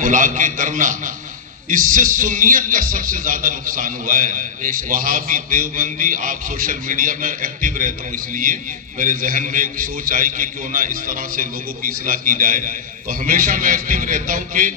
بلا کے کرنا، اس سے سنیت کا سب سے زیادہ نقصان ہوا ہے۔ وہابی دیوبندی، آپ سوشل میڈیا میں ایکٹیو رہتا ہوں، اس لیے میرے ذہن میں ایک سوچ آئی کہ کیوں نہ اس طرح سے لوگوں کی اصلاح کی جائے، تو ہمیشہ میں ایکٹیو رہتا ہوں کہ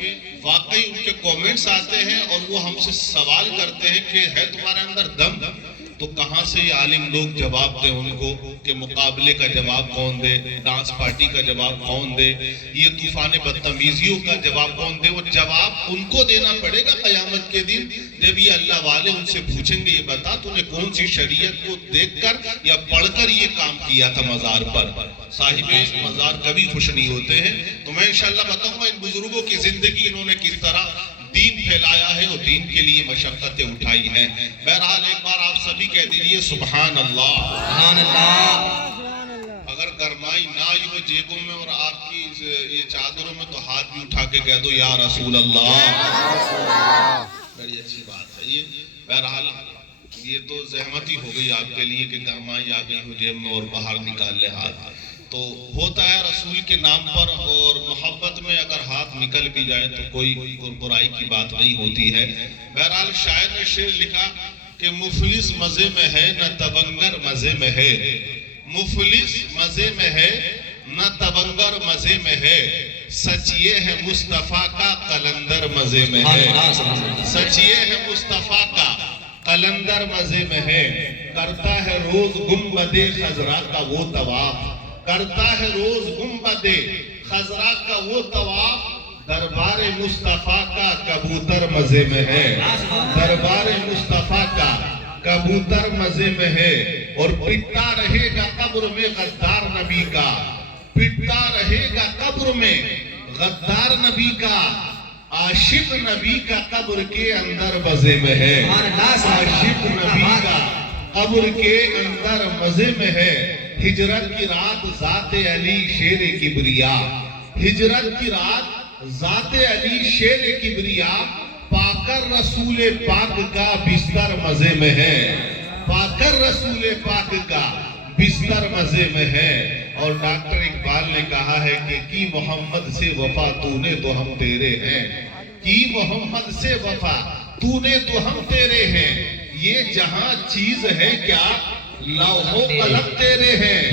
واقعی ان کے کومنٹس آتے ہیں اور وہ ہم سے سوال کرتے ہیں کہ ہے تمہارے اندر دم، تو کہاں سے یہ عالم لوگ جواب دیں ان کو کہ مقابلے کا جواب کون دے، ڈانس پارٹی کا جواب کون دے، یہ طوفان بدتمیزیوں کا جواب کون دے؟ وہ جواب ان کو دینا پڑے گا قیامت کے دن، جب یہ اللہ والے ان سے پوچھیں گے یہ بتا تو نے کون سی شریعت کو دیکھ کر یا پڑھ کر یہ کام کیا تھا مزار پر؟ صاحب مزار کبھی خوش نہیں ہوتے ہیں۔ تو میں انشاءاللہ بتاؤں گا ان بزرگوں کی زندگی انہوں نے کس طرح دین پھیلایا ہے اور دین کے لیے مشقتیں اٹھائی ہیں۔ بہرحال ایک بار آپ سبھی کہہ دیجئے سبحان اللہ۔ سبحان اللہ۔ اگر گرمائی نہ آئی ہو جیبوں میں اور آپ کی یہ چادروں میں تو ہاتھ بھی اٹھا کے کہہ دو یا رسول اللہ، بڑی اچھی بات ہے یہ۔ بہرحال یہ تو زحمت ہی ہو گئی آپ کے لیے کہ گرمائی آ گئی ہو جیب میں اور باہر نکال لے ہاتھ، تو ہوتا ہے رسول کے نام پر اور محبت میں اگر ہاتھ نکل بھی جائے تو کوئی برائی کی بات نہیں ہوتی ہے۔ بہرحال شاعر نے شعر لکھا کہ مفلس مزے میں ہے نہ تبنگر مزے میں ہے، مفلس مزے میں ہے نہ تبنگر مزے میں ہے، سچ یہ ہے مصطفیٰ کا قلندر مزے میں ہے، سچ یہ ہے مصطفیٰ کا قلندر مزے میں ہے، کرتا ہے روز گنبد خضرا کا وہ طواف، کرتا ہے روز گنبد خضرا کا وہ طواف، دربار مصطفیٰ کا کبوتر مزے میں ہے، دربار مصطفیٰ کا کبوتر مزے میں ہے، اور پٹتا رہے گا قبر میں غدار نبی کا، پٹتا رہے گا قبر میں غدار نبی کا، عاشق نبی کا قبر کے اندر مزے میں ہے، عاشق نبی کا قبر کے اندر مزے میں ہے، ہجرت کی رات ذات علی شیر کبریا، ہجرت کی رات ذات علی شیر کبریا، پا کر رسول پاک کا بستر مزے میں ہے، پا کر رسول پاک کا بستر مزے میں ہے۔ اور ڈاکٹر اقبال نے کہا ہے کہ کی محمد سے وفا تو نے تو ہم تیرے ہیں، کی محمد سے وفا تو نے تو ہم تیرے ہیں، یہ جہاں چیز ہے کیا لوح و قلم تیرے ہیں،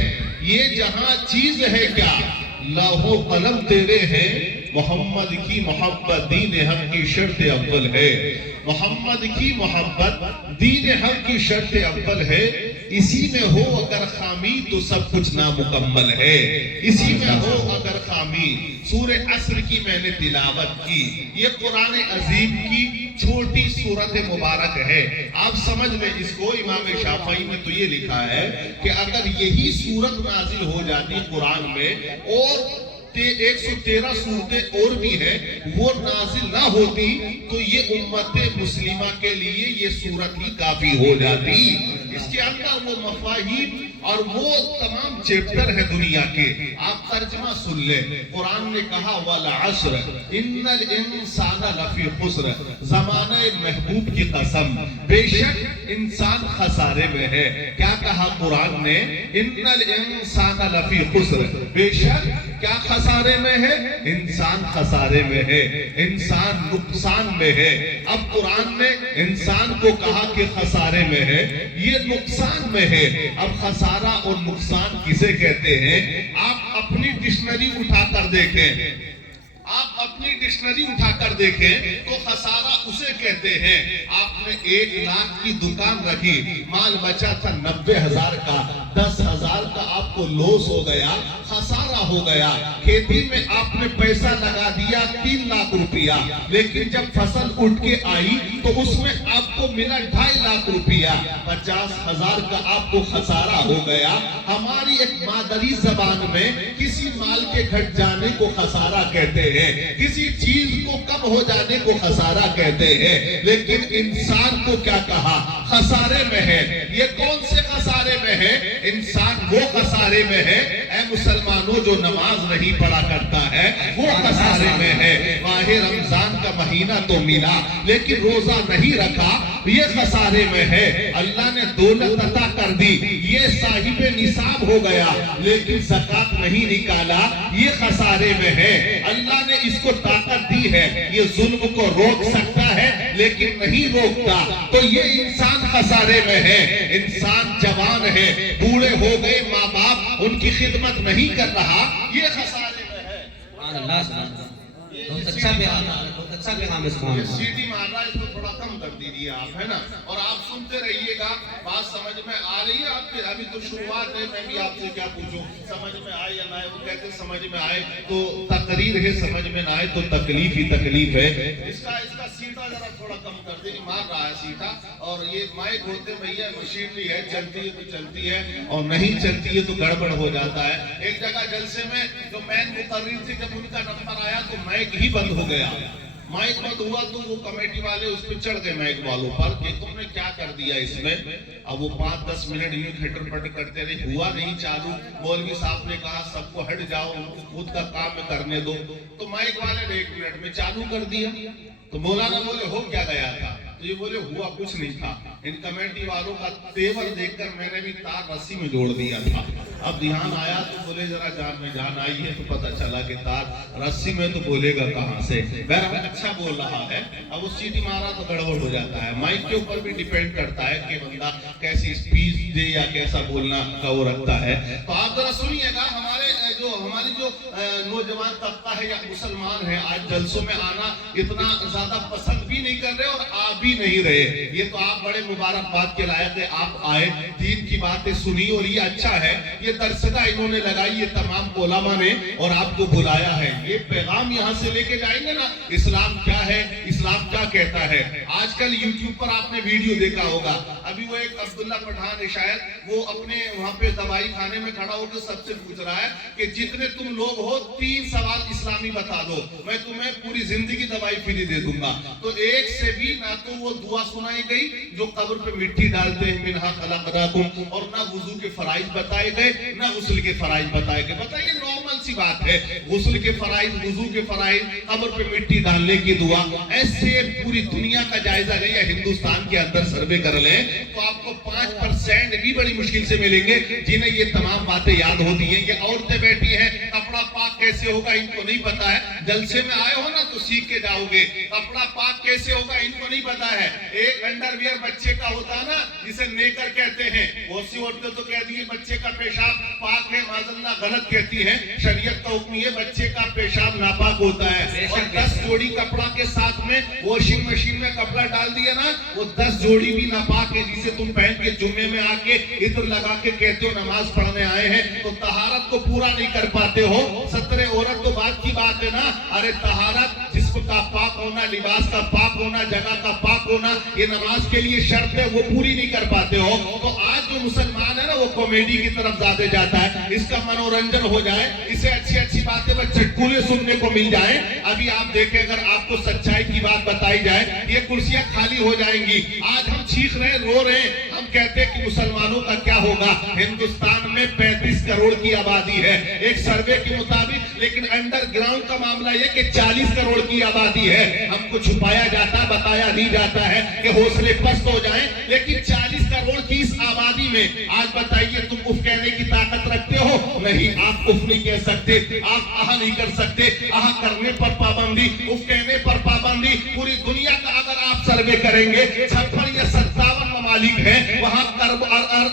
یہ جہاں چیز ہے کیا لوح و قلم تیرے ہیں، محمد کی محبت دین حق کی شرط اول ہے، محمد کی محبت دین حق کی شرط اول ہے، اسی میں ہو اگر خامی تو سب کچھ نامکمل ہے، اسی میں ہو اگر خامی۔ سورہ عصر کی میں نے تلاوت کی، یہ قرآن عظیم کی چھوٹی سورت مبارک ہے، آپ سمجھ لیں اس کو۔ امام شافعی نے تو یہ لکھا ہے کہ اگر یہی سورت نازل ہو جاتی قرآن میں اور 113 صورتیں اور بھی ہیں وہ نازل نہ ہوتی تو یہ امت مسلمہ کے لیے یہ صورت ہی کافی ہو جاتی۔ اس کے اندر وہ مفاہیم اور وہ تمام چیپٹر ہے دنیا کے، آپ ترجمہ سن لیں۔ قرآن نے کہا وَالْعَصْرِ إِنَّ الْإِنسَانَ لَفِي خُسْرٍ، زمانہ محبوب کی قسم بے شک انسان خسارے میں ہے۔ کیا کہا قرآن نے؟ إِنَّ الْإِنسَانَ لَفِي خُسْرٍ، بے شک کیا خسارے میں ہے؟ انسان خسارے میں ہے، انسان نقصان میں ہے۔ اب قرآن نے انسان کو کہا کہ خسارے میں ہے، یہ نقصان میں ہے۔ اب خسارہ اور نقصان کسے کہتے ہیں؟ آپ اپنی ڈکشنری اٹھا کر دیکھیں، آپ اپنی ڈکشنری اٹھا کر دیکھیں تو خسارہ اسے کہتے ہیں۔ آپ نے 1 لاکھ کی دکان رکھی، مال بچا تھا 90,000 کا، 10,000 کا آپ کو لوس ہو گیا، خسارہ ہو گیا۔ کھیتی میں آپ نے پیسہ لگا دیا 3 لاکھ روپیہ، لیکن جب فصل اٹھ کے آئی تو اس میں آپ کو ملا 2.5 لاکھ روپیہ، 50,000 کا آپ کو خسارہ ہو گیا۔ ہماری ایک مادری زبان میں کسی مال کے گھٹ جانے کو خسارہ کہتے ہیں، کسی چیز کو کم ہو جانے کو خسارہ کہتے ہیں، لیکن انسان کو کیا کہا؟ خسارے میں ہے۔ یہ کون سے خسارے میں ہے؟ انسان وہ خسارے میں ہے، اے مسلمانوں جو نماز نہیں پڑھا کرتا ہے وہ خسارے میں ہے۔ ماہ رمضان کا महीना तो मिला लेकिन रोजा नहीं रखा, ये खसारे में है। अल्लाह ने दौलत अता कर दी, ये साहिब निसाब हो गया, लेकिन ज़कात नहीं निकाला, ये खसारे में है। अल्लाह ने इसको ताकत दी है, ये जुल्म को रोक सकता है लेकिन नहीं रोकता, तो ये इंसान खसारे में है। इंसान जवान है, बूढ़े हो गए माँ बाप, उनकी खिदमत नहीं कर रहा, ये खसारे में है। अल्लाह बहुत अच्छा बयान है, बहुत अच्छा पैगाम है। ये सीटी मार रहा है, इसको थोड़ा कम कर दीजिए आप, है ना। और आप सुनते रहिएगा, बात समझ में आ रही है आपके? अभी तो शुरुआत है, मैं भी आपसे क्या पूछूं, समझ में आए या ना आए? वो कहते समझ में आए तो तकरीर है, समझ में ना आए तो तकलीफ ही तकलीफ है। इसका सीटा जरा थोड़ा कम कर दीजिए, मार रहा है सीटा। और ये माइक होते भैया मशीनरी है, चलती है तो चलती है और नहीं चलती है तो गड़बड़ हो जाता है। एक जगह जलसे में जो मैन मुकर्रिर थे, जब उनका नंबर आया तो माइक ही बंद हो गया। माइक बंद हुआ तो वो कमेटी वाले उस पर चढ़ गए माइक वालों पर कि तुमने क्या कर दिया इसमें। अब वो 5-10 मिनट यूं खटर पटर करते रहे, हुआ नहीं चालू। मौलवी साहब ने कहा सबको हट जाओ, उनको खुद का काम करने दो, तो माइक वाले ने 1 मिनट में चालू कर दिया। तो मौलाना बोले हो क्या गया था? तो ये बोले हुआ कुछ नहीं था, इन कमेटी वालों का तेवर देखकर मैंने भी तार रस्सी में जोड़ दिया था। अब ध्यान आया तो बोले जरा जान में जान आई है, तो पता चला कि तार रस्सी में, तो बोलेगा कहां से। बहरहाल अच्छा बोल रहा है। अब वो सीटी मारा तो गड़बड़ हो जाता है। माइक के ऊपर भी डिपेंड करता है कि बंदा कैसी स्पीच दे या कैसा बोलना का वो रखता है। तो आप जरा सुनिएगा, हमारी जो नौजवान तबका है या मुसलमान है, आज जलसों में आना इतना ज्यादा पसंद भी नहीं कर रहे और आ भी नहीं रहे। ये तो आप बड़े मुबारकबाद के लायक है, आप आए, दीन की बातें सुनी और ये अच्छा है। ये दरसदा इन्होंने लगाई, ये तमाम उलमा ने, और आपको बुलाया है। ये पैगाम यहाँ से लेके जाएंगे ना, इस्लाम क्या है, इस्लाम क्या कहता है। आजकल यूट्यूब पर आपने वीडियो देखा होगा, अभी वो एक अब्दुल्ला पठान है शायद, वो अपने वहां पे दवाई खाने में खड़ा होकर सबसे पूछ रहा है कि जितने तुम लोग हो 3 सवाल इस्लामी बता दो, मैं तुम्हें पूरी जिंदगी दवाई फ्री दे दूंगा। तो एक से भी ना तो वो दुआ सुनाई गई जो कब्र पे मिट्टी डालते हैं, मिनहा खलकनाकुम, और ना वुजू के फराइज बताए गए, ना गुस्ल के फराइज बताए गए। बताइए नॉर्मल सी बात है, गुस्ल के फराइज, वुजू के फराइज, कब्र पे मिट्टी डालने की दुआ। ऐसे पूरी दुनिया का जायजा लें या हिंदुस्तान के अंदर सर्वे कर लें तो आपको 5% भी बड़ी मुश्किल से मिलेंगे जिन्हें ये तमाम बातें याद होती हैं। ये औरतें बैठी हैं, कपड़ा पाक कैसे होगा इनको नहीं पता है। जलसे में आए हो ना तो सीख के जाओगे, कपड़ा पाक कैसे होगा इनको नहीं पता है। एक अंडरवियर बच्चे का होता है ना, जिसे नेकर कहते हैं, बहुत सी औरतें तो कहती है बच्चे का पेशाब पाक है, माज़अल्लाह गलत कहती है। शरीयत का हुक्म है बच्चे का पेशाब नापाक होता है। और 10 जोड़ी कपड़ा के साथ में वॉशिंग मशीन में कपड़ा डाल दिया ना, वो 10 जोड़ी भी नापाक है, जिसे तुम पहन के जुम्मे में आके इत्र लगा के कहते हो नमाज पढ़ने आए हैं, तो तहारत को पूरा नहीं कर पाते हो। सतरे औरत तो बात की बात है ना, अरे तहारत, जिस्म का पाक होना, लिबास का पाक होना, जगह का पाक होना, ये नमाज के लिए शर्त है, वो पूरी नहीं कर पाते हो। तो आज जो मुसलमान है ना, वो कॉमेडी की तरफ ज्यादा जाता है, इसका मनोरंजन हो जाए, इसे अच्छी अच्छी बातें बस चटकुले सुनने को मिल जाए। अभी आप देखें, अगर आपको सच्चाई की बात बताई जाए, ये कुर्सियां खाली हो जाएंगी। आज हम चीख रहे, रो रहे, हम कहते हैं कि मुसलमानों का क्या होगा। हिंदुस्तान में 35 करोड़ की आबादी है एक सर्वे के मुताबिक, लेकिन अंडरग्राउंड का मामला यह कि 40 करोड़ की आबादी है। हमको छुपाया जाता, बताया नहीं जाता है कि हौसले पस्त हो जाएं, लेकिन 40 करोड़ की इस आबादी में आज बताइए तुम उफ कहने की ताकत रखते हो? नहीं, आप उफ नहीं कह सकते, आप आह नहीं कर सकते। आह करने पर पाबंदी, उफ कहने पर पाबंदी। पूरी दुनिया का अगर आप सर्वे करेंगे, 56 या 57 ममालिक है, वहां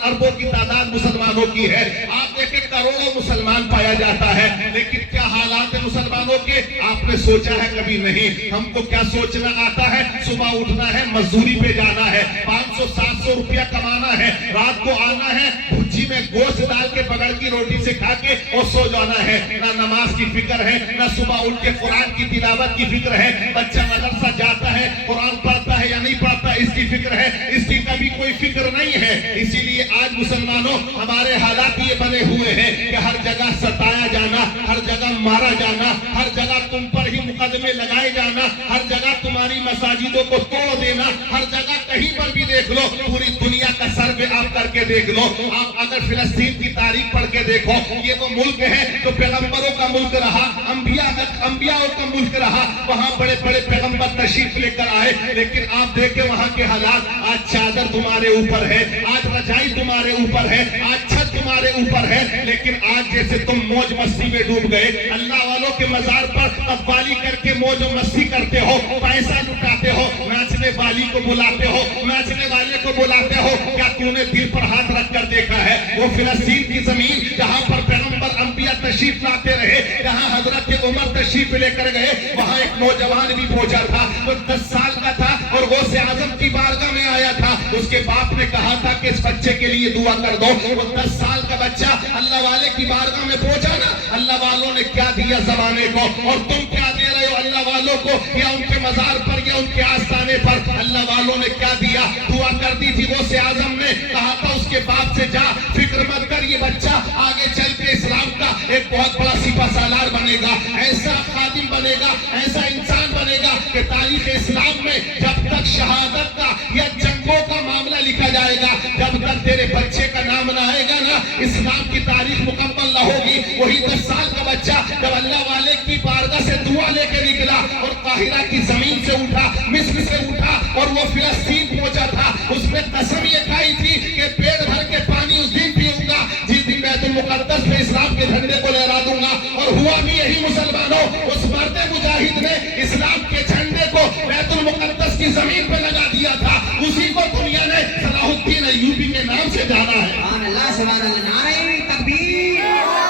अरबों की तादाद मुसलमानों की है। आप देखें करोड़ों मुसलमान पाया जाता है, लेकिन क्या हालात है मुसलमानों के, आपने सोचा है कभी? नहीं। हमको क्या सोचना आता है? सुबह उठना है, मजदूरी पे जाना है, 500-700 रुपया कमाना है, रात को आना है, भुज्जी में गोश्त डाल के बगल की रोटी से खा के और सो जाना है। ना नमाज की फिक्र है, ना सुबह उठ के कुरान की तिलावत की फिक्र है। बच्चा मदरसा जाता है, कुरान पढ़ता है या नहीं पढ़ता, इसकी फिक्र है, इसकी कभी कोई फिक्र नहीं है। इसीलिए आज मुसलमानों, हमारे हालात ये बने हुए हैं कि हर जगह सताया जाना, हर जगह मारा जाना, हर जगह तुम पर ही मुकदमे लगाए जाना, हर जगह तुम्हारी मसाजिदों को तोड़ देना, हर जगह कहीं पर भी देख लो, पूरी दुनिया का सर्वे आप करके देख लो, आप अगर फिलिस्तीन की तारीख पढ़ के देखो, ये तो मुल्क है तो पैगंबरों का मुल्क रहा, अंबियाओं का मुल्क रहा, वहां बड़े बड़े पैगंबर तशरीफ लेकर आए, लेकिन आप देखे वहां के हालात। आज चादर तुम्हारे ऊपर है, आज रजाई तुम्हारे ऊपर है, आज छत तुम्हारे ऊपर है, लेकिन आज जैसे तुम मौज मस्ती में डूब गए, अल्लाह वालों के मजार पर कव्वाली करके मौज मस्ती करते हो, पैसा लुटाते हो, नाचने वाली को बुलाते हो, नाचने वाले को बुलाते हो। क्या तूने दिल पर हाथ रख कर देखा है वो फिलिस्तीन की जमीन जहां पर पैगंबर अंबिया तशरीफ लाते रहे, जहां हजरत उमर तशरीफ लेकर गए, वहां एक नौजवान भी पहुंचा था, वो 10 साल का था और गौसे आजम की बारगाह में आया था। उसके बाप ने कहा था कि इस बच्चे के लिए दुआ कर दो। वो 10 साल का बच्चा अल्लाह वाले की बारगाह में पहुंचा ना, अल्लाह वालों ने क्या दिया जमाने को, और तुम क्या दे रहे हो अल्लाह वालों को, या उनके मजार पर या उनके आस्थाने पर अल्लाह वालों ने क्या दिया। दुआ कर दी थी गौसे आजम ने, कहा था उसके बाप से जा फिक्र मत कर, ये बच्चा आगे चल के इस्लाम का एक बहुत बड़ा सिपा सालार बनेगा, ऐसा खादिम बनेगा, ऐसा इंसान बनेगा कि तारीख इस्लाम में जब तक शहादत का या जंगों का मामला लिखा जाएगा, जब तक तेरे बच्चे का नाम ना आएगा ना, इस्लाम की तारीख मुकम्मल ना होगी। वही 10 साल का बच्चा जब अल्लाह वाले की बारगाह से दुआ लेके निकला और काहिरा की जमीन से उठा, मिस्र से उठा और वो फिलिस्तीन पहुंचा था, उसने कसम ये खाई थी कि पेट भर के पानी उस दिन पीऊंगा जिस दिन बैतुल मुकद्दस में इस्लाम के झंडे को लहरा दूंगा। और हुआ भी यही मुसलमानों, उस मर्द मुजाहिद ने इस्लाम के झंडे को बैतुल मुकद्दस की जमीन पे लगा दिया था, उसी को दुनिया ने सलाहुद्दीन अय्यूबी के नाम से जाना है। अल्लाह सुभान अल्लाह, नारे तकबीर,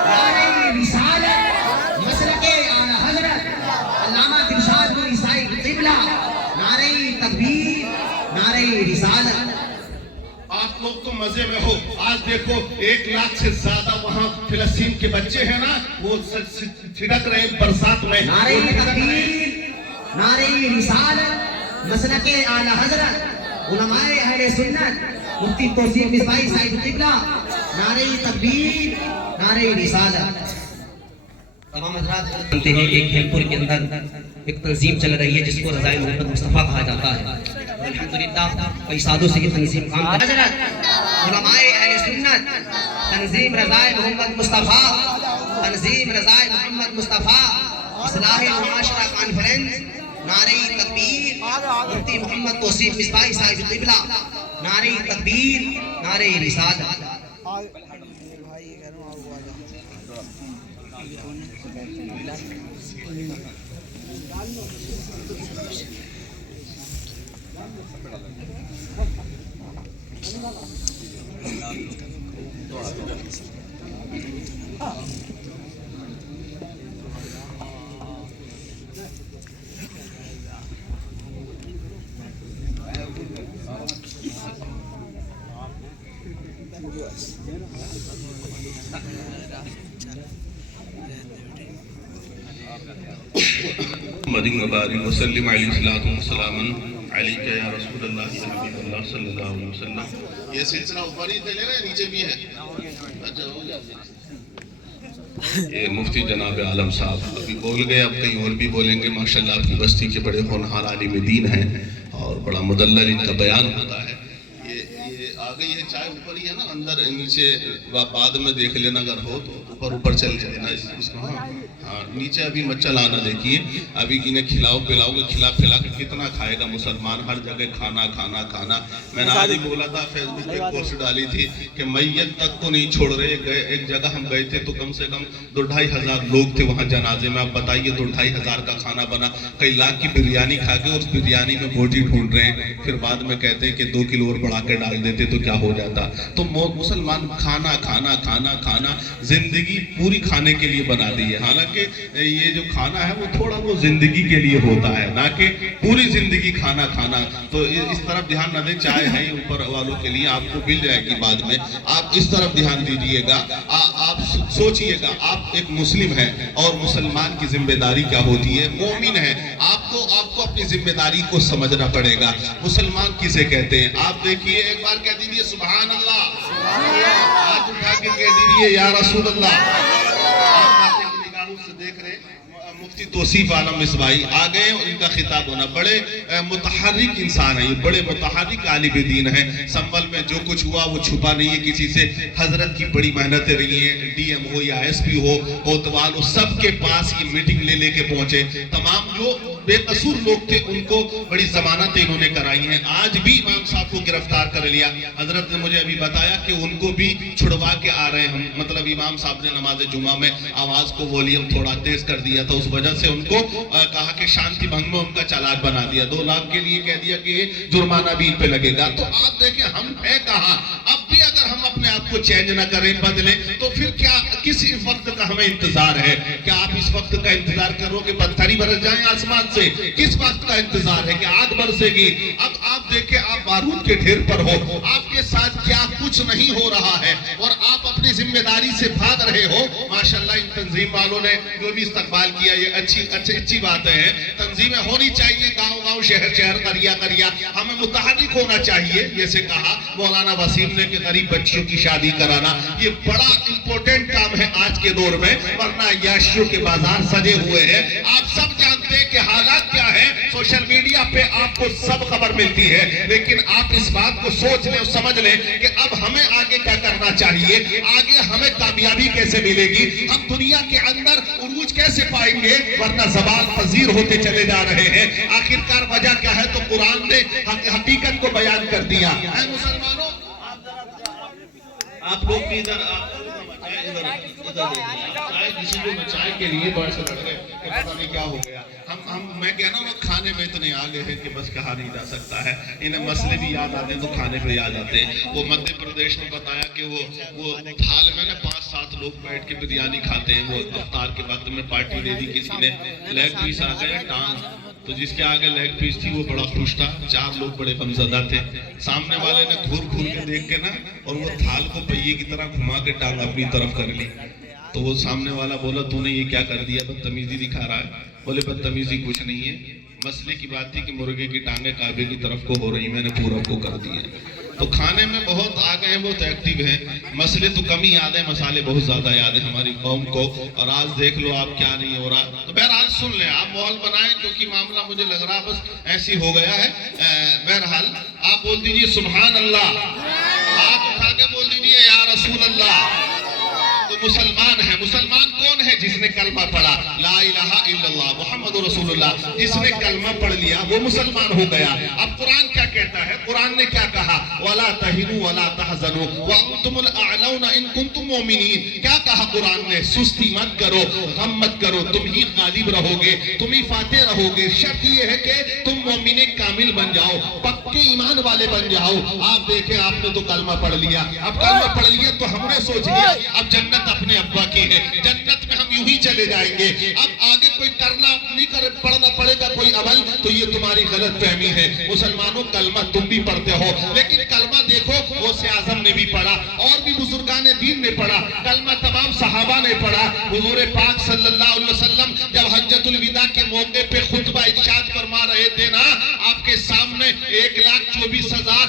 नारे रिसालत, मसलके आला हजरत अल्लामा दिलशाद गुल ईसाई क़िबला, नारे तकबीर, नारे रिसालत। आप लोग तो मजे में हो। आज देखो 1 लाख से ज्यादा वहाँ फिलिस्तीन के बच्चे हैं ना, वो छिड़क रहे बरसात में। नारे तकबीर, नारे रिसालत, मसलके आला हजरत उलमाए अहले सुन्नत मुफ्ती तौसीफ मिसबाही साहिब क़िबला, नारे तकबीर, नारे रिसालत। तमाम हज़रात जानते हैं कि खेलपुर के अंदर एक तंजीम चल रही है जिसको रज़ाए मोहम्मद मुस्तफ़ा कहा जाता है। अल्हम्दुलिल्लाह कई सालों से ये तंजीम काम कर रही है। उलमाए अहले सुन्नत तंजीम रज़ाए मोहम्मद मुस्तफ़ा, तंजीम रज़ाए मोहम्मद मुस्तफ़ा इस्लाह मुआशरा कॉन्फ्रेंस, नारे तकबीर, मुफ्ती मोहम्मद तौसीफ मिसबाही साहिब क़िबला, नारे तकबीर, नारे रिसालत। मदीन बारी वसल्लम अलैहि अलैका या रसूलल्लाह या हबीबल्लाह सल्लल्लाहु अलैहि वसल्लम। ये सिलसिला ऊपर ही चलेगा या नीचे भी है? अच्छा हो गया। ये मुफ्ती जनाब आलम साहब अभी बोल गए, अब कहीं और भी बोलेंगे। माशाल्लाह आपकी बस्ती के बड़े होनहार आलिम दीन हैं और बड़ा मुदल्लल इनका बयान होता है। ये आ गई है चाय ऊपर ही है ना, अंदर नीचे बाद में देख लेना, अगर हो तो ऊपर चल जाना इसको। हाँ नीचे अभी मत चलाना। देखिए अभी इन्हें खिलाओ पिलाओगे, खिला पिला के कितना खाएगा मुसलमान, हर जगह खाना खाना खाना। मैंने आज ही बोला था, फेसबुक पे पोस्ट डाली थी कि मैयत तक को नहीं छोड़ रहे। एक जगह हम गए थे तो कम से कम 2-2.5 हजार लोग थे वहाँ जनाजे में। आप बताइए 2-2.5 हजार का खाना बना, कई लाख की बिरयानी खा के उस बिरयानी में बोटी ढूंढ रहे हैं, फिर बाद में कहते हैं कि 2 किलो और बढ़ा के डाल देते तो क्या हो जाता। तो मुसलमान खाना खाना खाना खाना जिंदगी पूरी खाने के लिए बना दी है। हालांकि ये जो खाना है वो थोड़ा वो जिंदगी के लिए होता है, ना कि पूरी जिंदगी खाना खाना। तो इस तरफ ध्यान न दें। चाय है ऊपर वालों के लिए, आपको मिल जाएगी बाद में। आप इस तरफ ध्यान दीजिएगा। आप सोचिएगा, आप एक मुस्लिम हैं और मुसलमान की जिम्मेदारी क्या होती है, मोमिन है। आपको अपनी जिम्मेदारी को समझना पड़ेगा। मुसलमान किसे कहते हैं आप देखिए, एक बार कह दीजिए सुभान अल्लाह, हाथ उठा के कह दीजिए या रसूल अल्लाह। आप बातें की निगाहों से देख रहे मुफ्ती तौसीफ आलम मिसबाही आ गए, इनका खिताब होना। बड़े मुतहर्रिक इंसान है, ये बड़े मुतहर्रिक आलिम दीन है। संभल में जो कुछ हुआ वो छुपा नहीं है किसी से। हजरत की बड़ी मेहनतें रही हैं, डीएम हो या एसपी हो, कोतवाल हो, सबके पास ये मीटिंग ले लेके पहुंचे। तमाम जो बेकसूर लोग थे उनको बड़ी जमानतें इन्होंने कराई हैं। आज भी इमाम साहब को गिरफ्तार कर लिया। हजरत ने मुझे अभी बताया कि उनको भी छुड़वा के आ रहे हैं। मतलब इमाम साहब ने नमाज जुमा में आवाज को वॉल्यूम थोड़ा तेज कर दिया था, उस वजह से उनको कहा कि शांति भंग में उनका चालान बना दिया। 2 लाख के लिए कह दिया कि ये जुर्माना भी इन पे लगेगा। तो आप देखें हम है कहाँ। अब भी अगर हम अपने आप को चेंज ना करें, बदलें, तो फिर क्या किस वक्त का हमें इंतजार है? क्या आप इस वक्त का इंतजार करोगे पत्थर ही बरस जाए आसमान से? किस वक्त का इंतजार है कि आग बरसेगी? अब आप देखें, आप बारूद के ढेर पर हो, आपके साथ क्या कुछ नहीं हो रहा है और आप अपनी जिम्मेदारी से भाग रहे हो। माशाल्लाह इन तंजीम वालों ने जो भी इस्तकबाल किया, ये अच्छी बातें हैं। तंजीमें होनी चाहिए, गांव-गांव, शहर-शहर, करिया हमें मुतहर्रिक होना चाहिए। जैसे कहा मौलाना वसीम ने कि गरीब बच्चियों की शादी कराना, ये बड़ा इंपॉर्टेंट काम है आज के दौर में, वरना याशियों के बाजार सजे हुए हैं। आप सब जानते हैं कि हालात क्या है। सोशल मीडिया पे आपको सब खबर मिलती है, लेकिन आप इस बात को सोच लें, समझ लें कि अब हमें आगे क्या करना चाहिए, आगे हमें कामयाबी कैसे मिलेगी, हम दुनिया के अंदर उरूज कैसे पाएंगे, वरना ज़बान पजीर होते चले जा रहे हैं। आखिरकार वजह क्या है? तो कुरान ने हकीकत को बयान कर दिया है। मुसलमानों, आप लोग भी इधर चाय किसी को चाय के लिए बड़े से लड़ गए, पता नहीं क्या हो गया। मैं कह रहा हूँ खाने में इतने आगे हैं कि बस कहा नहीं जा सकता है। इन्हें मसले भी याद आते हैं तो खाने पे याद आते हैं। वो मध्य प्रदेश में बताया कि वो थाल में ना 5-7 लोग बैठ के बिरयानी खाते हैं। वो अफ्तार के वक्त में पार्टी दे दी, किसी ने लेग पीस आ गया टांग, तो जिसके आगे लेग पीस थी वो बड़ा खुश था। 4 लोग बड़े गमज़दा थे। सामने वाले ने घूर के देख के ना, और वो थाल को पहिए की तरह घुमा के टांग अपनी तरफ कर ली। तो वो सामने वाला बोला, तूने ये क्या कर दिया? बदतमीजी दिखा रहा है। बोले बदतमीजी कुछ नहीं है, मसले की बात थी कि मुर्गे की टांगे काबे की तरफ को हो रही, मैंने पूरब को कर दी है। तो खाने में बहुत आगे हैं, बहुत एक्टिव हैं। मसले तो कम ही याद है, मसाले बहुत ज्यादा याद है हमारी कौम को। और आज देख लो आप क्या नहीं हो रहा। तो बहरहाल सुन लें, आप माहौल बनाएं, क्योंकि मामला मुझे लग रहा बस ऐसी हो गया है। बहरहाल आप बोल दीजिए सुभान अल्लाह, हाथ उठा के बोल दीजिए या रसूल अल्लाह। तो मुसलमान है। मुसलमान कौन है? जिसने कलमा पढ़ा, ला इलाहा इल्लल्लाह मुहम्मदुर रसूलुल्लाह। जिसने कलमा पढ़ लिया वो मुसलमान हो गया। अब कुरान क्या कहता है? कुरान ने क्या कहा? वला तहिनु वला तहजनु व अंतुमुल अअलौना इन कुंतुम मुमिनीन। क्या कहा कुरान ने? सुस्ती मत करो, गम मत करो, तुम ही गालिब रहोगे, तुम ही फातेह रहोगे। शर्त ये है कि तुम मोमिने कामिल बन जाओ, पक्के ईमान वाले बन जाओ। आप देखें, आपने तो कलमा पढ़ लिया। अब कलमा पढ़ लिया तो हमने सोच लिया अब जन्नत अपने अब्बा की है, जन्नत में हम यूं ही चले जाएंगे। अब आगे कोई करना नहीं करे, पढ़ना पड़ेगा कोई अमल, तो ये तुम्हारी गलत फहमी है। मुसलमानों, कलमा तुम भी पढ़ते हो, लेकिन कलमा देखो गौसे आजम ने भी पढ़ा और भी बुजुर्गान दीन ने पढ़ा। कलमा तमाम सहाबा ने पढ़ा। हुजूर पाक सल्लल्लाहु अलैहि वसल्लम जब हज्जतुल विदा के मौके पे खुतबा इरशाद फरमा रहे थे ना, आपके सामने 1,24,000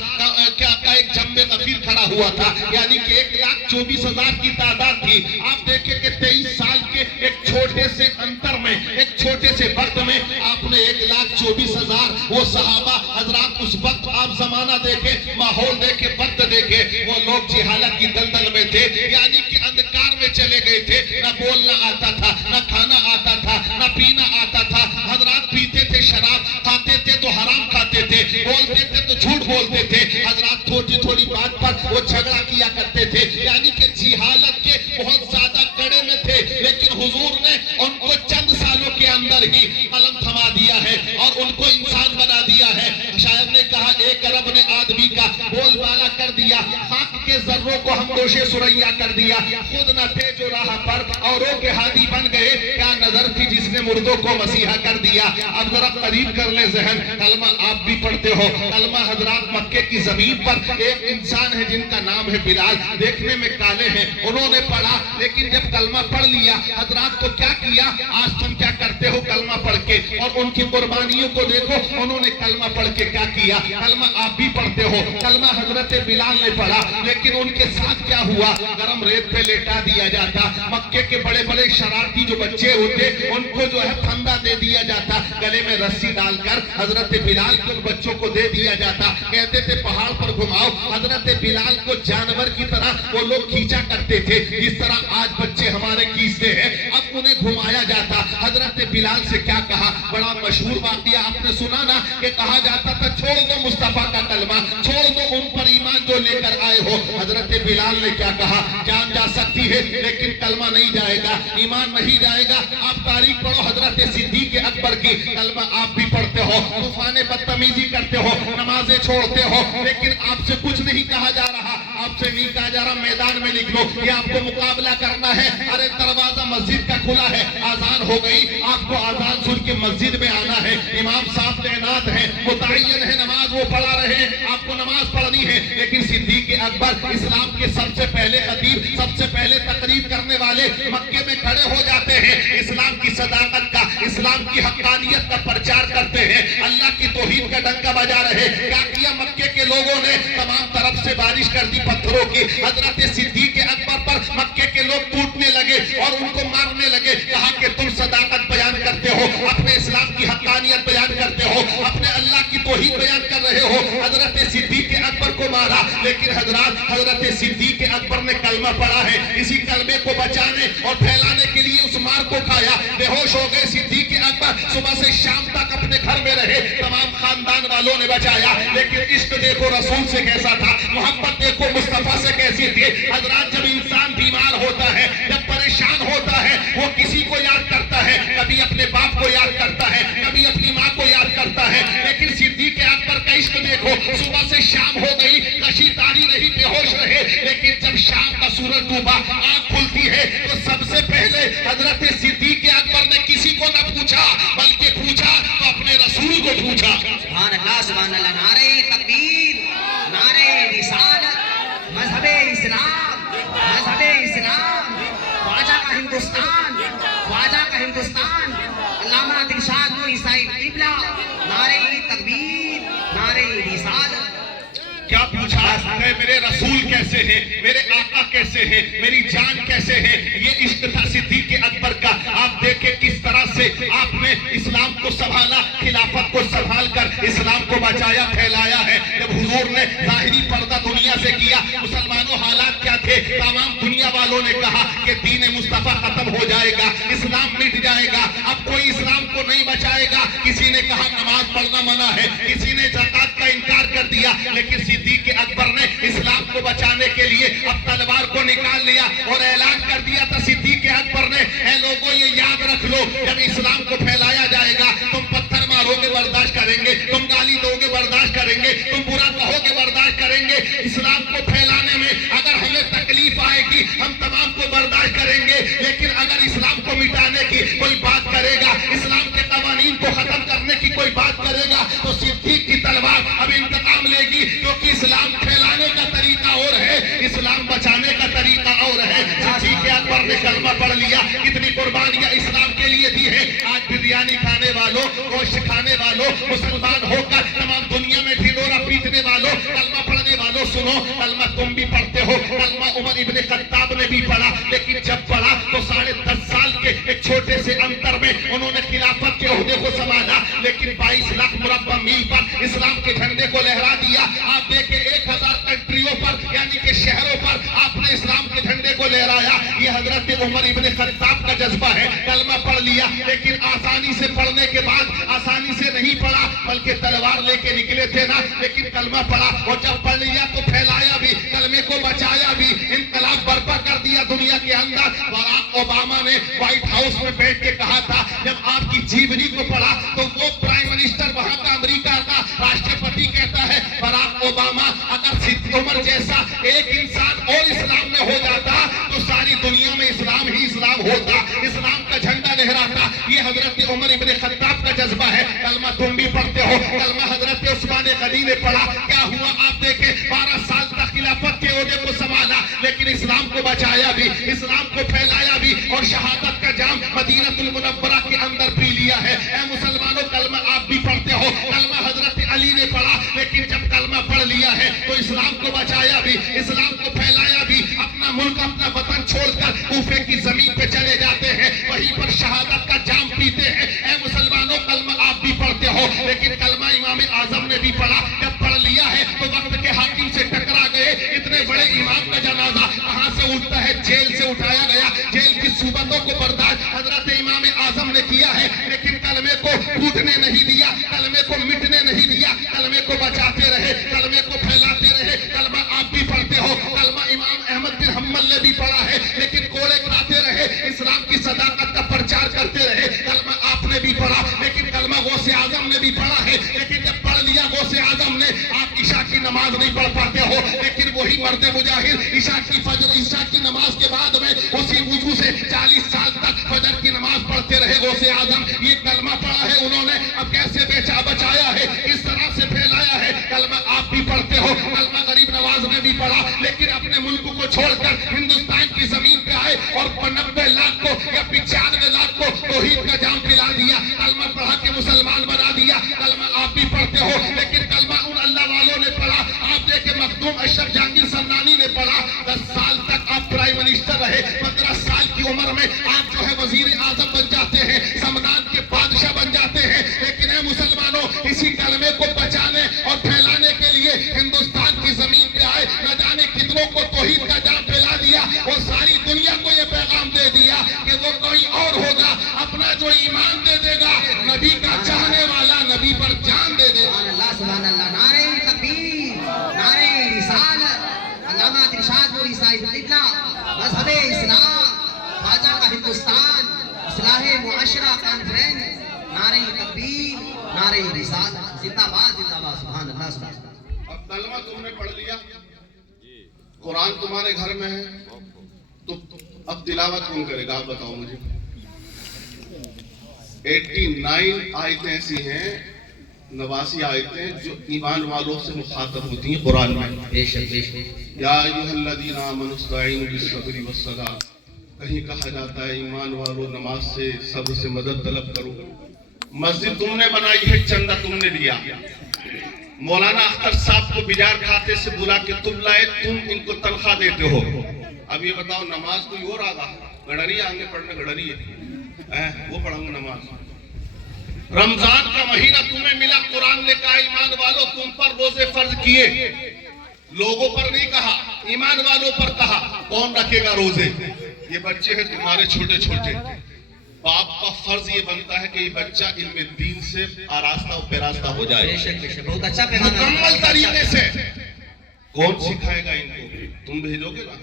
का एक जम्मे गफीर खड़ा हुआ था, यानी कि 1,24,000 की तादाद थी। आप देखें कि 23 साल के एक छोटे से अंतर में, एक छोटे से वक्त में आपने 1,24,000 वो सहाबा हजरात, उस वक्त आप जमाना देखे, माहौल देखे, वक्त देखे, वो लोग जिहालत की दलदल में थे, यानी कि अंधकार में चले गए थे। ना बोलना आता था, ना खाना आता था, ना पीना आता था। हजरात पीते थे शराब, खाते थे तो हराम खाते थे, बोलते थे तो झूठ बोलते थे। हजरात थोड़ी बात पर वो झगड़ा किया करते थे, यानी कि जिहालत के बहुत ज्यादा कड़े में थे। लेकिन हुजूर ने उनको चंद सालों के अंदर ही कलम थमा दिया है और उनको इंसान बना दिया है। शायर ने कहा 1 अरब ने आदमी का बोलबाला कर दिया, खाक के जर्रों को हम दोषे सुरैया कर दिया। खुद न थे जो राह पर औरों के हादी बन गए, क्या नजर थी जिसने मुर्दों को मसीहा कर दिया। अब जरा करीब कर ले जहन, कलमा आप भी पढ़ते हो। कलमा हजरात मक्के की जमीन पर एक इंसान है जिनका नाम है बिलाल, देखने में काले हैं, उन्होंने पढ़ा, लेकिन जब कलमा पढ़ लिया हजरात तो क्या किया? आज तुम क्या करते हो कलमा पढ़ के? और उनकी कुर्बानियों को देखो, उन्होंने कलमा पढ़ के क्या किया। कलमा आप भी पढ़ते हो। कलमा हजरत बिलाल ने पढ़ा, लेकिन उनके के साथ क्या हुआ, गरम रेत पे लेटा दिया जाता। मक्के के बड़े बड़े शरारती जो बच्चे होते उनको जो है फंदा दे दिया जाता, गले में रस्सी डालकर हजरत बिलाल के उन बच्चों को दे दिया जाता। कहते थे पहाड़ पर घुमाओ। हजरत बिलाल को जानवर की तरह वो लोग खींचा करते थे, जिस तरह आज बच्चे हमारे खींचते हैं, अब उन्हें घुमाया जाता। हजरत बिलाल से क्या कहा, बड़ा मशहूर वाकया आपने सुना ना, कि कहा जाता था छोड़ दो मुस्तफा का कलमा, छोड़ दो उन पर ईमान जो लेकर आए हो। हजरत बिलाल ने क्या कहा, जान जा सकती है लेकिन कलमा नहीं जाएगा, ईमान नहीं जाएगा। आप तारीख पढ़ो हजरत सिद्दीक अकबर की, कलमा आप भी पढ़ते हो, तूफाने बदतमीजी करते हो, नमाजें छोड़ते हो, लेकिन आपसे कुछ नहीं कहा जा रहा, आपसे नहीं कहा जा रहा मैदान में लिख लो, ये आपको मुकाबला करना है। अरे दरवाजा मस्जिद का खुला है, आजान हो गई, आपको आजान सुन के मस्जिद में आना है। इमाम साहब तैनात है, मुतय्यन है नमाज, वो पढ़ा रहे, आपको नमाज पढ़नी है। लेकिन सिद्दीक अकबर इस्लाम के सबसे पहले खतीब, सबसे पहले तकरीर करने वाले मक्के में खड़े हो जाते हैं, इस्लाम की सदाकत का, इस्लाम की हक्कानियत का प्रचार करते हैं, अल्लाह की तौहीद का डंका बजा रहे। क्या किया मक्के के लोगों ने, तमाम तरफ से बारिश कर दी पत्थरों की। हजरत सिद्दीक अकबर पर मक्के के लोग टूटने लगे और उनको मारने लगे। कहा कि तुम सदाकत बयान करते हो, अपने इस्लाम की हक्कानियत बयान करते हो, अपने अल्लाह की तौहीद बयान कर रहे हो। हजरत सिद्दीक अकबर को मारा, लेकिन हजरत सिद्दीक अकबर ने कलमा पढ़ा है, इसी कलमे को बचाने और फैलाने के लिए उस मार को खाया, बेहोश हो गए सिद्दीक अकबर। सुबह से शाम तक अपने घर में रहे, तमाम खानदान वालों ने बचाया। लेकिन इश्क देखो रसूल से कैसा था, मोहब्बत देखो मुस्तफा से कैसी थी। हजरत जब इंसान बीमार होता है, जब परेशान होता है, वो किसी को याद करता है, कभी अपने बाप को याद करता है, कभी अपनी माँ को याद करता है। लेकिन सिद्दीक अकबर का इश्क देखो, सुबह से शाम हो गई, कशी तारी नहीं, बेहोश रहे, लेकिन जब शाम का सूरज डूबा, आंख खुलती है, तो सबसे पहले हजरत सिद्दीक अकबर ने किसी को न पूछा, बल्कि पूछा तो अपने रसूल को पूछा। सुभान अल्लाह, नारे तकबीर, नारे रिसालत, मजहबे इस्लाम, मजहबे इस्लाम, ख्वाजा का हिंदुस्तान, ख्वाजा का हिंदुस्तान, अल्लामा दिलशाद नूरी साहिब क़िबला, नारे तकबीर, नारे रिसालत। क्या पूछा है, मेरे रसूल कैसे हैं, मेरे आका कैसे हैं, मेरी जान कैसे है। ये इश्क था सिद्दीक अकबर का। आप देखें किस तरह से आपने इस्लाम को संभाला, खिलाफत को संभाल कर इस्लाम को बचाया, फैलाया है। जब हुजूर ने जाहिरी पर्दा दुनिया से किया, मुसलमानों हालात क्या थे, तमाम दुनिया वालों ने कहा कि दीन मुस्तफा खत्म हो जाएगा, इस्लाम मिट जाएगा, अब कोई इस्लाम को नहीं बचाएगा। किसी ने कहा नमाज पढ़ना मना है, किसी ने ज़कात का इनकार कर दिया, लेकिन सिद्दीक अकबर ने इस्लाम को बचाने के लिए अब तलवार को निकाल लिया और ऐलान कर दिया था सिद्दीक अकबर ने, ऐ लोगों ये याद रख लो, जब इस्लाम को फैलाया जाएगा, तुम पत्थर मारोगे बर्दाश्त करेंगे, तुम गाली दोगे बर्दाश्त करेंगे, तुम बुरा कहोगे बर्दाश्त करेंगे। इस्लाम को फैलाने में अगर हमें तकलीफ आएगी, हम तमाम को बर्दाश्त करेंगे, लेकिन अगर इस्लाम को मिटाने की कोई बात करेगा, इस्लाम के कवानीन को खत्म करने की कोई बात करेगा, तो सिद्दीक की तलवार अब इंतकाम लेगी, क्योंकि इस्लाम फैलाने का तरीका और है, इस्लाम बचाने का तरीका और है। सिद्दीक अकबर ने कलमा पढ़ लिया, कितनी कुर्बानियां इस्लाम के लिए दी है। आज बिरयानी खाने वालों, गोश्त खाने वालों, मुसलमान होकर तमाम दुनिया में ढिंढोरा पीटने वालों, कलमा पढ़ने वालों, सुनो, कलमा तुम भी पढ़ते हो, कलमा उमर इब्ने खत्ताब ने भी पढ़ा, लेकिन जब पढ़ा तो 10.5 साल के एक छोटे से अंतर में उन्होंने खिलाफत के ओहदे को संभाला, लेकिन 22 लाख मुरब्बा मील पर इस्लाम के झंडे को लहरा दिया। आप देखें 1000 कंट्रियों पर यानी कि शहरों पर आपने इस्लाम के झंडे को लहराया। ये हजरत उमर इब्ने खत्ताब का जज्बा है। कलमा पढ़ लिया, लेकिन आसानी से पढ़ने के बाद आसानी से नहीं पढ़ा, बल्कि तलवार लेके निकले थे ना, लेकिन कलमा पढ़ा और जब पढ़ लिया तो फैलाया भी, कलमे को बचाया भी, इनकलाब बर्पा कर दिया दुनिया के अंदर। बराक ओबामा ने व्हाइट हाउस में बैठ के कहा था, जब आपकी जीवनी को पढ़ा तो वो प्राइम मिनिस्टर वहां का अमेरिका का राष्ट्रपति कहता है, बराक ओबामा अगर सिद्दीक उमर जैसा एक इंसान और इस्लाम में हो जाता तो सारी दुनिया में इस्लाम ही इस्लाम होता, इस्लाम का झंडा लहराता। ये हजरत उमर इब्ने खत्ताब का जज्बा है। कलमा तुम भी पढ़ते हो, कलमा हजरत उस्मान गनी ने पढ़ा। क्या हुआ आप देखें, 12 साल तक खिलाफत के ओहदे को संभाला, लेकिन इस्लाम को बचाया भी, इस्लाम को फैलाया भी और शहादत का जाम मदीनतुल मुनव्वरा के अंदर पी लिया है। ऐ मुसलमानों, कलमा आप भी पढ़ते हो, कलमा हजरत अली ने पढ़ा, लेकिन जब कलमा पढ़ लिया है तो इस्लाम को बचाया भी, इस्लाम को फैलाया لیکن کلمہ امام اعظم نے بھی پڑھا. جب پڑھ لیا ہے تو وقت کے حاکم سے ٹکرا گئے. اتنے بڑے امام کا جنازہ کہاں سے اٹھتا ہے؟ جیل سے اٹھایا گیا. جیل کی صوبتوں کو برداشت حضرت امام اعظم نے کیا ہے, لیکن کلمے کو ٹوٹنے نہیں دیا, کلمے کو مٹنے نہیں دیا, کلمے کو بچاتے رہے, کلمے کو پھیلاتے رہے. کلمہ آپ بھی پڑھتے ہو, کلمہ امام احمد بن حنبل نے بھی پڑھا ہے, لیکن کوڑے کھاتے رہے, اسلام کی صداقت کا پرچار کرتے رہے. کلمہ آپ نے بھی پڑھا, لیکن کلمہ غوث اعظم نے بھی پڑھا ہے, لیکن جب پڑھ لیا غوث اعظم نے, آپ عشاء کی نماز نہیں پڑھ پاتے ہو, لیکن وہی مرد مجاہد عشاء کی فجر عشاء کی نماز کے بعد میں اسی وضو سے 40 سال تک فجر کی نماز پڑھتے رہے. غوث اعظم یہ کلمہ پڑھا ہے انہوں نے, اب کیسے بچایا ہے, اس طرح سے پھیلایا ہے. کلمہ آپ بھی پڑھتے ہو, کلمہ غریب نواز نے بھی پڑھا, لیکن اپنے ملک کو چھوڑ کر ہندوستان کی زمین پہ آئے اور 90 لاکھ کو یا 95 لاکھ کو توحید کا جام پلا دیا. کلمہ پڑھا کے مسلمان بنا دیا. کلمہ آپ بھی پڑھتے ہو, لیکن کلمہ ان اللہ والوں نے پڑھا. آپ دیکھیں مخدوم اشرف جہانگیر سمنانی نے پڑھا. 10 سال تک آپ پرائم منسٹر رہے, 15 سال کی عمر میں آپ جو ہے وزیر اعظم بن جاتے ہیں, سمدان کے بادشاہ بن جاتے ہیں. لیکن اے مسلمانوں, اسی کلمے کو بچانے اور پھیلانے کے لیے ہندوستان کی زمین پہ آئے. نہ جانے کتنوں کو توحید کا جام پھیلا دیا, اور ساری دنیا کو یہ پیغام دے دیا کہ وہ کوئی اور ہوگا, اپنا جو ایمان دے دے گا, نبی کا چاہنے والا نبی پر جان دے دے گا. سبحان اللہ, سبحان اللہ. نعرہ تکبیر, نعرہ رسالت. علامہ ارشاد نوری صاحب قبلہ, مذہب اسلام, خواجہ کا ہندوستان, اصلاح معاشرہ کانفرنس. نعرہ تکبیر, نعرہ رسالت. زندہ باد, زندہ باد. سبحان اللہ, سبحان اللہ. اب کلمہ تم نے پڑھ لیا, قرآن تمہارے گھر میں ہے, تو اب تلاوت کون کرے گا؟ آپ بتاؤ مجھے. 89 آیتیں ایسی ہیں, 89 آیتیں جو ایمان والوں سے مخاطب ہوتی ہیں قرآن میں. بے شک, بے شک. یا ایھا الذین آمنوا استعینوا بالصبر والصلاۃ. کہیں کہا جاتا ہے ایمان والوں نماز سے صبر سے مدد طلب کرو. مسجد تم نے بنائی ہے, چندہ تم نے دیا. مولانا اختر صاحب کو بیجار کھاتے سے بلا کے تم لائے, تم ان کو تنخواہ دیتے ہو. اب یہ بتاؤ نماز کوئی اور آگا گڑھری آگے پڑھنے گڑھری ہے, وہ پڑھوں گا نماز. رمضان کا مہینہ تمہیں ملا, قرآن نے کہا ایمان والوں تم پر روزے فرض کیے. لوگوں پر نہیں کہا, ایمان والوں پر کہا. کون رکھے گا روزے؟ یہ بچے ہیں تمہارے چھوٹے چھوٹے. باپ کا فرض یہ بنتا ہے کہ یہ بچہ علم دین سے آراستہ و پیراستہ ہو جائے. بے شک, بے شک. بہت اچھا پیغام ہے. مکمل طریقے سے. کون سکھائے گا ان کو؟ تم بھیجو گے نا.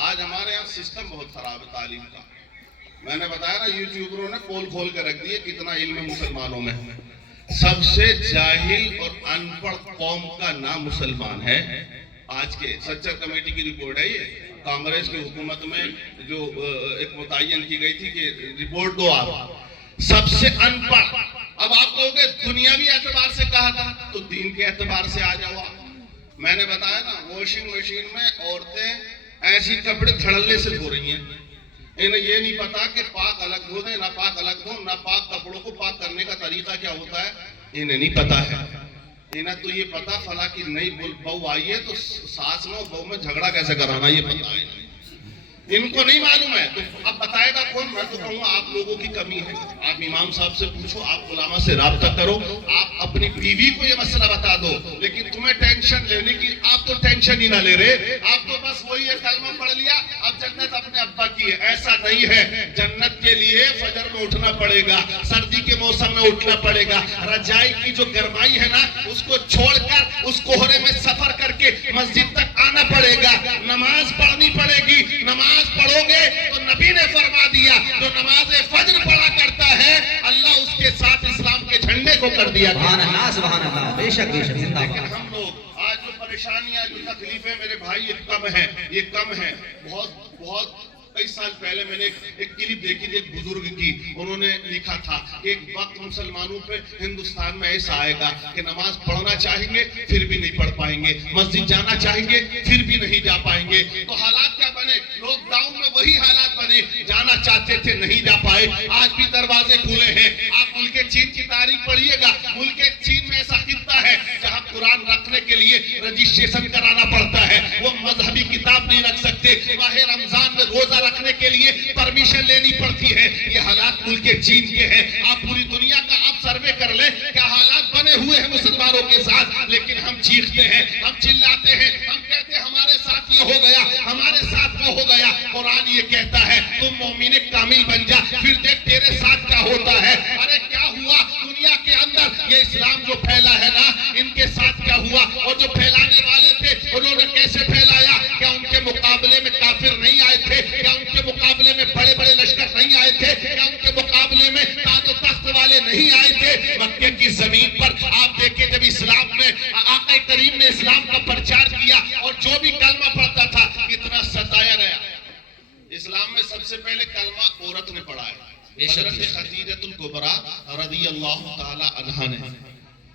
آج ہمارے یہاں سسٹم بہت خراب ہے تعلیم کا. میں نے بتایا نا, یوٹیوبروں نے پول کھول کے رکھ دیے کتنا علم ہے مسلمانوں میں. سب سے جاہل اور ان پڑھ قوم کا نام مسلمان ہے. آج کے سچر کمیٹی کی رپورٹ ہے, یہ کانگریس کی حکومت میں جو ایک متعین کی گئی تھی کہ رپورٹ دو آپ. سب سے ان پڑھ. اب آپ کہو گے دنیاوی اعتبار سے کہا تھا, تو دین کے اعتبار سے آ جاؤ. میں نے بتایا نا, واشنگ مشین میں عورتیں ایسی کپڑے دھڑلے سے دھو رہی ہیں. انہیں یہ نہیں پتا کہ پاک الگ دھو دیں, ناپاک الگ دھو. ناپاک کپڑوں کو پاک کرنے کا طریقہ کیا ہوتا ہے انہیں نہیں پتا ہے. انہیں تو یہ پتا فلاں کی نئی بہو آئی ہے تو ساس میں اور بہو میں جھگڑا کیسے کرانا یہ پتا ہے. ان کو نہیں معلوم ہے. تو اب بتائے گا کون؟ میں تو کہوں گا آپ لوگوں کی کمی ہے. آپ امام صاحب سے پوچھو, آپ علماء سے رابطہ کرو, آپ اپنی بیوی کو یہ مسئلہ بتا دو. لیکن تمہیں ٹینشن لینے کی, آپ تو ٹینشن ہی نہ لے رہے. آپ تو بس وہی کلمہ پڑھ لیا, اب جنت اپنے ابا کی ہے. ایسا نہیں ہے. جنت کے لیے فجر میں اٹھنا پڑے گا, سردی کے موسم میں اٹھنا پڑے گا. رجائی کی جو گرمائی ہے نا, اس کو چھوڑ کر اس کوہرے میں سفر کر کے مسجد تک آنا پڑے گا. نماز پڑھنی پڑے گی. نماز پڑھو گے تو نبی نے فرما دیا جو نماز فجر پڑھا کرتا ہے اللہ اس کے ساتھ اسلام کے جھنڈے کو کر دیا. سبحان اللہ, سبحان اللہ. بے شک, بے شک. زندہ لیکن باد. ہم لوگ آج جو پریشانیاں, جو تکلیفیں میرے بھائی یہ کم ہے. بہت کئی سال پہلے میں نے ایک کلپ دیکھی تھی ایک بزرگ کی. انہوں نے لکھا تھا کہ ایک وقت مسلمانوں پہ ہندوستان میں ایسا آئے گا کہ نماز پڑھنا چاہیں گے پھر بھی نہیں پڑھ پائیں گے, مسجد جانا چاہیں گے پھر بھی نہیں جا پائیں گے. تو حالات کیا بنے؟ لاک ڈاؤن میں وہی حالات بنے. جانا چاہتے تھے نہیں جا پائے. آج بھی دروازے کھلے ہیں. آپ ملک چین کی تاریخ پڑھیے گا. ملک چین میں ایسا خطہ ہے جہاں قرآن رکھنے کے لیے رجسٹریشن کرانا پڑتا ہے. وہ مذہبی کتاب نہیں رکھ سکتے. ماہ رمضان میں روزہ رکھنے کے لیے پرمیشن لینی پڑتی ہے. یہ حالات ملک چین کے ہیں. آپ پوری دنیا کا آپ سروے کر لیں, کیا حالات بنے ہم چیختے ہیں, ہم چلاتے ہیں, ہم کہتے ہیں ہمارے ساتھ یہ ہو گیا, ہمارے ساتھ وہ ہو گیا. قرآن یہ کہتا ہے تم مومن کامل بن جا, پھر دیکھ تیرے ساتھ کیا ہوتا ہے. ارے کیا ہوا دنیا کے اندر, یہ اسلام جو پھیلا ہے نا, ان کے ساتھ کیا ہوا, اور جو پھیلانے والے تھے انہوں نے کیسے پھیلایا. کیا ان کے مقابلے میں کافر نہیں آئے تھے, کیا ان کے مقابلے میں بڑے بڑے لشکر نہیں آئے تھے, کیا ان کے مقابلے میں تاج و تخت والے نہیں آئے تھے. مکے کی زمین پر آپ دیکھیں جب اسلام میں آقا کریم نے اسلام کا پرچار کیا اور جو بھی کلمہ پڑھتا تھا اتنا ستایا گیا. اسلام میں سب سے پہلے کلمہ عورت نے پڑھا ہے, حضرت خدیجہ الکبریٰ رضی اللہ تعالی عنہا نے.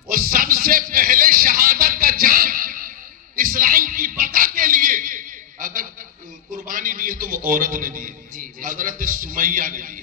اور سب سے پہلے شہادت کا جام اسلام کی بقا کے لیے اگر قربانی دی تو وہ عورت نے دی, حضرت سمیہ نے دی.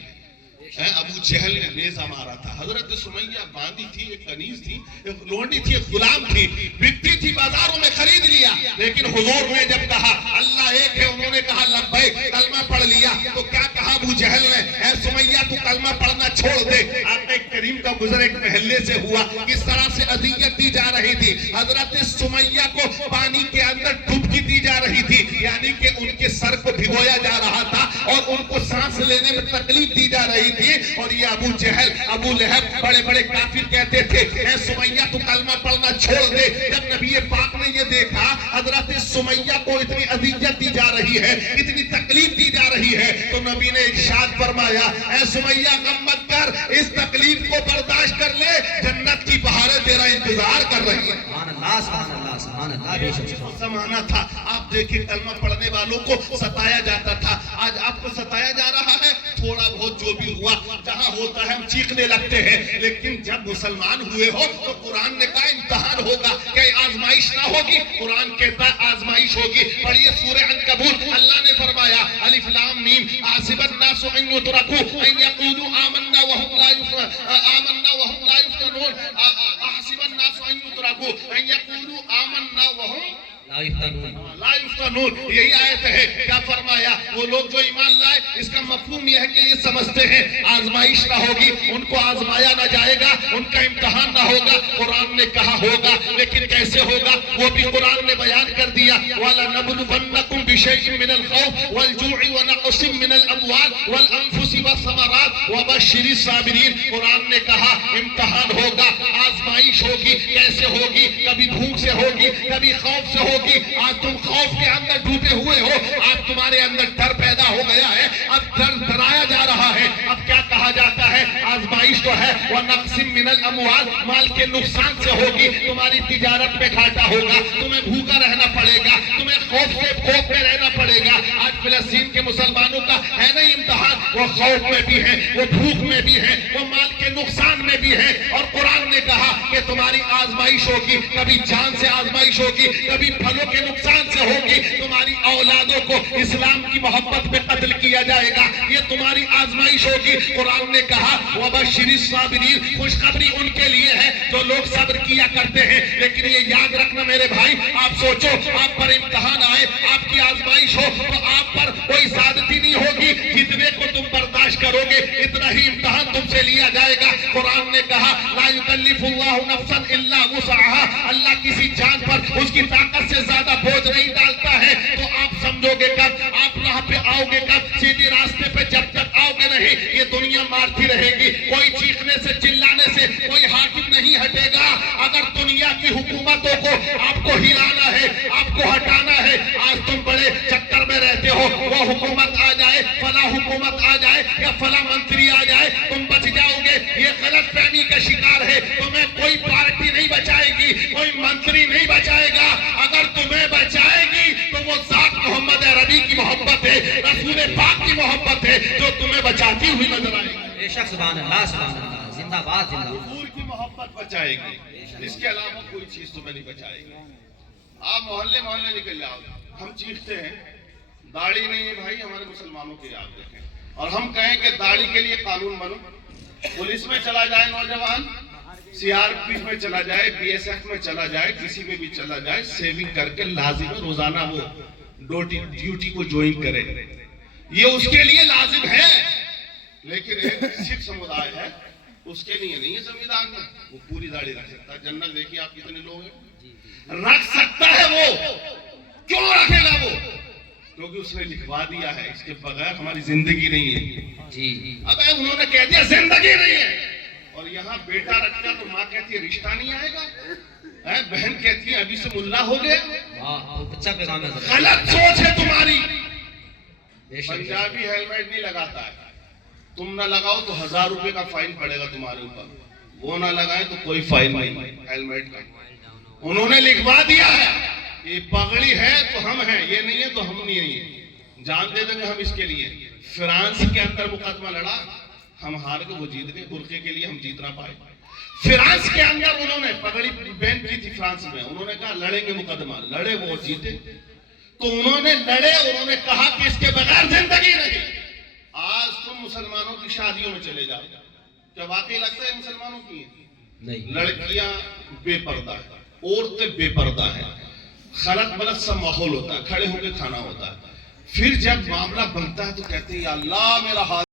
ابو جہل نے نیزہ مارا تھا. حضرت سمیہ باندھی تھی, ایک کنیز تھی, ایک لونڈی تھی, ایک غلام تھی, بکتی تھی, بازاروں میں خرید لیا. لیکن حضور نے جب کہا اللہ ایک ہے, انہوں نے کہا لبیک, کلمہ پڑھ لیا. تو کیا کہا ابو جہل نے, اے سمیہ تو کلمہ پڑھنا چھوڑ دے. آقا کریم کا گزر ایک محلے سے ہوا, کس طرح سے اذیت دی جا رہی تھی. حضرت سمیہ کو پانی کے اندر ڈبکی دی جا رہی تھی, یعنی کہ ان کے سر کو بھگویا جا رہا تھا اور ان کو سانس لینے میں تکلیف دی جا رہی تھی. اور یہ ابو جہل, ابو لہب, بڑے بڑے کافر کہتے تھے اے سمیہ تو کلمہ پڑھنا چھوڑ دے. جب نبی پاک نے یہ دیکھا حضرت سمیہ کو اتنی اذیت دی جا رہی ہے, اتنی تکلیف دی جا رہی ہے, تو نبی نے ارشاد فرمایا اے سمیہ غم مت کر, اس تکلیف کو برداشت کر لے, جنت کی بہاریں تیرا انتظار کر رہی ہیں. سبحان اللہ, سبحان اللہ, سبحان اللہ. بے شک زمانہ تھا آپ دیکھیں کلمہ پڑھنے والوں کو ستایا جاتا تھا. آج آپ کو ستایا جا رہا ہے, تھوڑا بہت جو بھی ہوا جہاں ہوتا ہے ہم چیخنے لگتے ہیں. لیکن جب مسلمان ہوئے ہو تو قرآن نے کہا امتحان ہوگا, کہ آزمائش نہ ہوگی. قرآن کہتا ہے آزمائش ہوگی. پڑھیے سورہ عنکبوت, اللہ نے فرمایا الف لام میم حسب الناس ان یترکوا ان یقولوا آمنا وهم لا یفتنون. حسب الناس ان یترکوا ان یقولوا آمنا وهم لا یفتنون. یہی آیت ہے. کیا فرمایا, وہ لوگ جو ایمان لائے, اس کا مفہوم یہ ہے کہ یہ سمجھتے ہیں آزمائش نہ ہوگی, ان کو آزمایا نہ جائے گا, ان کا امتحان نہ ہوگا. قرآن نے کہا ہوگا, لیکن کیسے ہوگا وہ بھی قرآن نے بیان کر دیا. وَلَنَبْلُوَنَّكُمْ بِشَيْءٍ مِّنَ الْخَوْفِ وَالْجُوعِ وَنَقْصٍ مِّنَ الْأَمْوَالِ وَالْأَنفُسِ وَالثَّمَرَاتِ وَبَشِّرِ الصَّابِرِينَ. قرآن نے کہا امتحان ہوگا, آزمائش ہوگی. کیسے ہوگی, کبھی بھوک سے ہوگی, کبھی خوف سے ہوگی. آج تم خوف کے اندر ڈوبے ہوئے ہو, آج تمہارے اندر ڈر پیدا ہو گیا ہے, اب ڈرایا جا رہا ہے. اب کیا کہا جاتا ہے, آزمائش تو ہے وَنَقْصٍ مِّنَ الْأَمْوَالِ, مال کے نقصان سے ہوگی. تمہاری تجارت میں گھاٹا ہوگا, تمہیں بھوکا رہنا پڑے گا, تمہیں خوف میں رہنا پڑے گا. آج فلسطین کے مسلمانوں کا ہے نہیں امتحان, وہ خوف میں بھی ہے, وہ بھوک میں بھی ہے, وہ مال کے نقصان میں بھی ہے. اور قرآن نے کہا کہ تمہاری آزمائش ہوگی, کبھی جان سے آزمائش ہوگی, کبھی پھلوں کے نقصان سے ہوگی. تمہاری اولادوں کو اسلام کی محبت میں قتل کیا جائے گا, یہ تمہاری آزمائش ہوگی. قرآن نے کہا وَبَشِّرِ الصَّابِرِينَ, خوشخبری ان کے لیے ہے جو لوگ صبر کیا کرتے ہیں. لیکن یہ یاد رکھنا میرے بھائی, آپ سوچو آپ پر امتحان آئے, آپ کی آزمائش ہو, تو آپ پر کوئی زیادتی نہیں ہوگی. جتنے کو تم برداشت کرو گے اتنا ہی امتحان تم سے لیا جائے گا. قرآن نے کہا لا یکلف اللہ نفسا الا وسعها, اللہ کسی جان پر اس کی طاقت سے زیادہ بوجھ نہیں ڈالتا ہے. تو آپ سمجھو گے کب, آپ وہاں پہ آؤ گے کب, سیدھی راستے پہ جب تک آؤ گے نہیں, یہ دنیا مارتی رہے گی. کوئی چیخنے سے چلانے سے کوئی حاکم نہیں ہٹے گا. اگر دنیا کی حکومتوں کو آپ کو ہلانا ہے, آپ کو ہٹانا ہے, آج تم بڑے چکر میں رہتے ہو, وہ حکومت آ جائے, فلاں حکومت آ جائے یا فلاں منتری آ جائے, تم بچ جاؤ گے. یہ غلط فہمی کا شکار ہے. تمہیں کوئی پارٹی نہیں بچائے گی, کوئی منتری نہیں بچائے گا. اگر تمہیں بچائے گی تو وہ ذات محمد عربی کی محبت ہے, رسول پاک کی محبت ہے جو تمہیں بچاتی ہوئی نظر آئے گی. بے شک سبحان اللہ, سبحان اللہ, زندہ باد, زندہ باد. حضور کی محبت بچائے گی, اس کے علاوہ کوئی چیز تمہیں نہیں بچائے گی. آپ محلے محلے نکل جاؤ, ہم چیختے ہیں داڑھی نہیں ہے بھائی ہمارے مسلمانوں کی, آپ دیکھیں, اور ہم کہیں کہ داڑھی کے لیے قانون بنو. پولیس میں چلا جائے نوجوان, سی آر پی میں چلا جائے, بی ایس ایف میں چلا جائے, کسی میں بھی چلا جائے, سیونگ کر کے لازم ہے روزانہ وہ ڈیوٹی کو جوائن کرے, یہ اس کے لیے لازم ہے. لیکن ایک سکھ سمودائے ہے, اس کے لیے نہیں ہے संविधान میں, وہ पूरी दाढ़ी रख सकता है. जनरल देखिए आप कितने लोग हैं, रख सकता है वो. क्यों रखेगा वो? क्योंकि उसने लिखवा दिया है इसके बगैर हमारी जिंदगी नहीं है जी. अब उन्होंने कह दिया जिंदगी नहीं है, और यहाँ बेटा रखा तो माँ कहती है रिश्ता नहीं आएगा, बहन कहती है अभी से मुल्ला हो गया. बहुत अच्छा पैगाम है. गलत सोच है तुम्हारी. बेशक. पंजाबी हेलमेट नहीं लगाता है, तुम ना लगाओ तो 1000 रुपए का फाइन पड़ेगा तुम्हारे ऊपर, वो ना लगाए तो कोई फाइन नहीं हेलमेट का. उन्होंने लिखवा दिया है, ये पगड़ी है तो हम हैं, ये नहीं है तो हम नहीं है. जान दे देंगे हम इसके लिए. फ्रांस के अंदर मुकदमा लड़ा, हम हार गए, वो जीत गए. बुर्के के लिए हम जीत ना पाए. फ्रांस के अंदर उन्होंने पगड़ी बैन की थी फ्रांस में, उन्होंने कहा लड़ेंगे मुकदमा, लड़े, वो जीते. तो उन्होंने लड़े, उन्होंने कहा कि इसके बगैर जिंदगी नहीं. आज तुम मुसलमानों की शादियों में चले जाओ, क्या वाकई लगता है मुसलमानों की है? नहीं. लड़कियां बेपर्दा है, औरतें बेपर्दा है, खलत बलत सब माहौल होता है, खड़े होकर खाना होता है. फिर जब मामला बनता है तो कहते हैं या अल्लाह मेरा हाथ